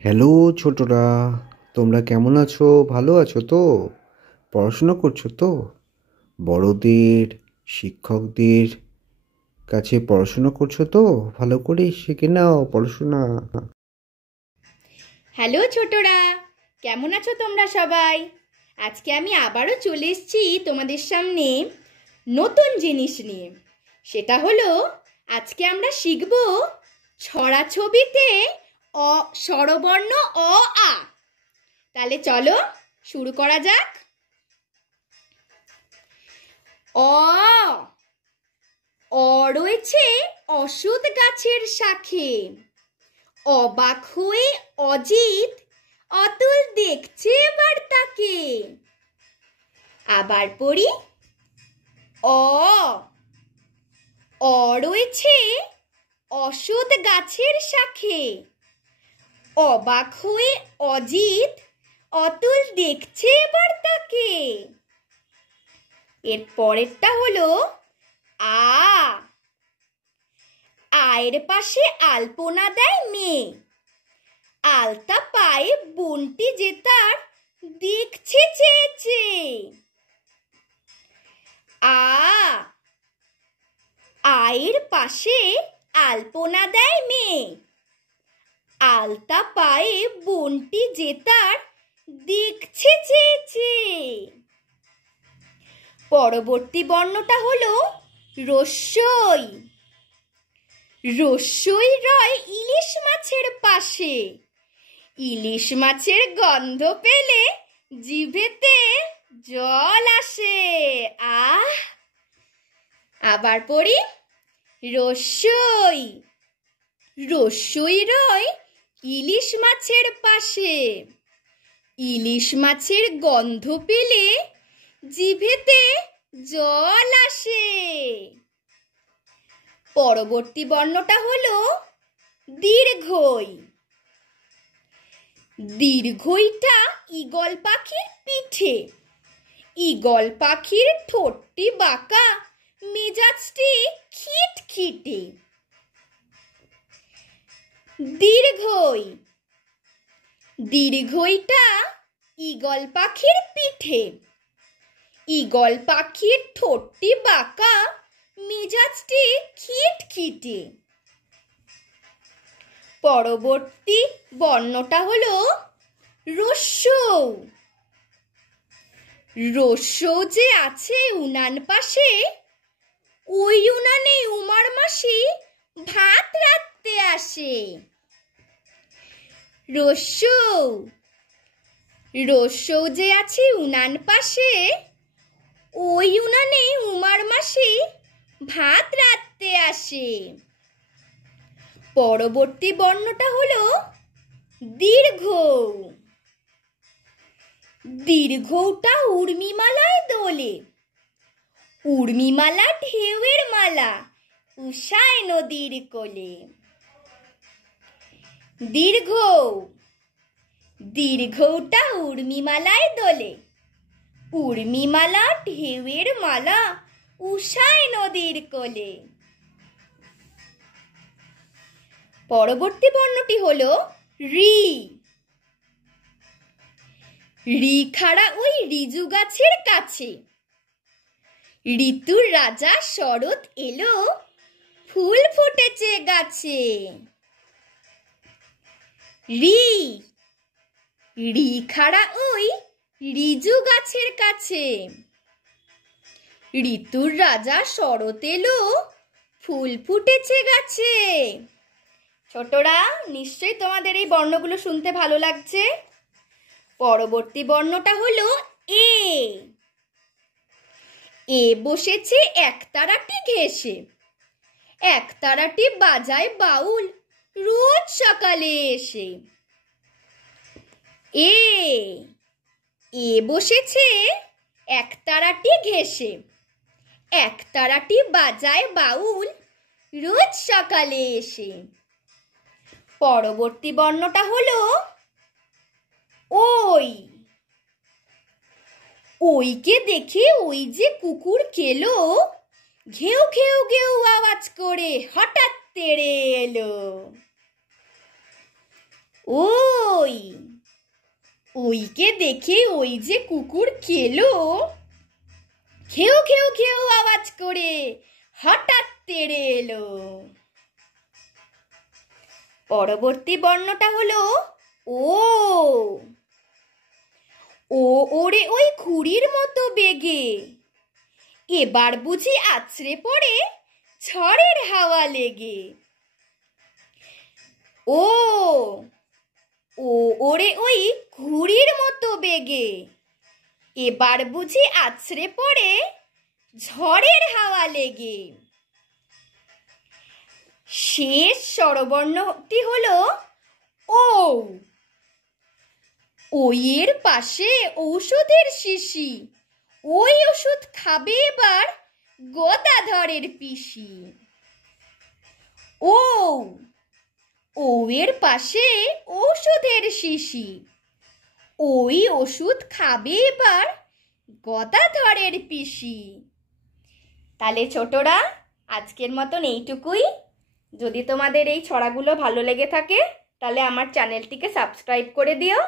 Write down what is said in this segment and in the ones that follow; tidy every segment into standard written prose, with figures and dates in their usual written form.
Hello ছোটরা, তোমরা কেমন আছো? ভালো আছো তো? পড়াশোনা করছো তো? বড়দের, শিক্ষকদের কাছে পড়াশোনা করছো তো? ভালো করে শিখে নাও পড়াশোনা। হ্যালো ছোটরা, কেমন আছো তোমরা সবাই? আজকে আমি আবারও চলে এসেছি তোমাদের সামনে নতুন জিনিস নিয়ে। সেটা হলো আজকে আমরা শিখব ছড়াছবিতে স্বরবর্ণ অ আ। তাহলে চলো শুরু করা যাক। অ অ রয়েছে অশ্বত্থ গাছের শাখে। অবাক হয়ে অজিত অতুল দেখছে এবার তাকে। আবার পড়ি। অ অ রয়েছে অশ্বত্থ গাছের শাখে। অবাক হয়ে অজিত অতুল দেখছে এবার তাকে। এর পরেরটা হলো আ আয়ের পাশে আলপনা দেয় মেয়ে। আলতা পায়ে বোনটি যে তার দেখছে চেয়ে চেয়ে। আয়ের পাশে আলপনা দেয় মেয়ে। আলতা পায়ে বোনটি যে তার দেখছে চেয়ে চেয়ে। পরবর্তী বর্ণটা হলো রস্যই। রস্যই রয় ইলিশ মাছের পাশে। ইলিশ মাছের গন্ধ পেলে জিভেতে জল আসে। আবার পড়ি। রস্যই রস্যই রয় ইলিশ মাছের পাশে। ইলিশ মাছের গন্ধ পেলে জিভেতে জল আসে। পরবর্তী বর্ণটা হলো দীর্ঘই। দীর্ঘইটা ঈগল পাখির পিঠে। ঈগল পাখির ঠোঁটটি বাঁকা, মেজাজটি খিটখিটে। দীর্ঘই দীর্ঘইটা ঈগল পাখির পিঠে। ঈগল পাখির ঠোঁটটি বাঁকা, মেজাজটি খিটখিটে। পরবর্তী বর্ণটা হলো রস্যৌ। রস্যৌ যে আছে উনান পাশে। ওই উনানে উমার মাসি ভাত রাঁধতে আসে। রস্যৌ রস্যৌ যে আছে উনান পাশে। ওই উনানে উমার মাসি ভাত রাঁধতে আসে। পরবর্তী বর্ণটা হলো দীর্ঘৌ। দীর্ঘৌটা উর্মিমালায় দোলে। উর্মিমালা ঢেউয়ের মালা, উষায় নদীর কোলে। দীর্ঘৌ দীর্ঘৌটা উর্মিমালায় দোলে। উর্মিমালা ঢেউয়ের মালা, উষায় নদীর কোলে। পরবর্তী বর্ণটি হলো রি। রি খাড়া ওই রিজু গাছের কাছে। ঋতুর রাজা শরৎ এলো, ফুল ফুটেছে গাছে। রি রি খাড়া ওই রিজু গাছের কাছে। ঋতুর রাজা শরৎ এলো, ফুল ফুটেছে গাছে। ছোটরা, নিশ্চয়ই তোমাদের এই বর্ণগুলো শুনতে ভালো লাগছে। পরবর্তী বর্ণটা হলো এ। এ বসেছে একতারাটি ঘেঁষে। একতারাটি বাজায় বাউল রোজ সকালে এসে। এ বসেছে একতারাটি ঘেঁষে। একতারাটি বাজায় বাউল রোজ সকালে এসে। পরবর্তী বর্ণটা হলো ওই। ওইকে দেখে ওই যে কুকুর খেলো, ঘেউ ঘেউ ঘেউ আওয়াজ করে হঠাৎ তেড়ে এলো। ওই ওই। ওইকে দেখে ওই যে কুকুর খেলো, খেউ খেউ খেউ আওয়াজ করে হঠাৎ তেড়ে এলো। পরবর্তী বর্ণটা হলো ও। ও ওরে ওই খুঁড়ির মতো বেগে, এবার বুঝি আছড়ে পড়ে ঝড়ের হাওয়া লেগে। ও ও ওরে ওই ঘুড়ির মতো বেগে, এবার বুঝি আছড়ে পড়ে ঝড়ের হাওয়া লেগে। শেষ স্বরবর্ণটি হলো ও। ওইয়ের পাশে ঔষধের শিশি, ওই ওষুধ খাবে এবার গদাধরের পিসি। ও ওর পাশে ঔষধের শিশি, ওই ওষুধ খাবে এবার গদাধরের পিসি। তাহলে ছোটরা, আজকের মতন এইটুকুই। যদি তোমাদের এই ছড়াগুলো ভালো লেগে থাকে তাহলে আমার চ্যানেলটিকে সাবস্ক্রাইব করে দিও।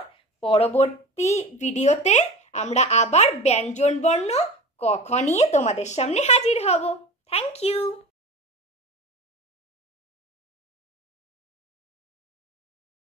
পরবর্তী ভিডিওতে আমরা আবার ব্যঞ্জন বর্ণ ক খ নিয়ে তোমাদের সামনে হাজির হব। Thank you.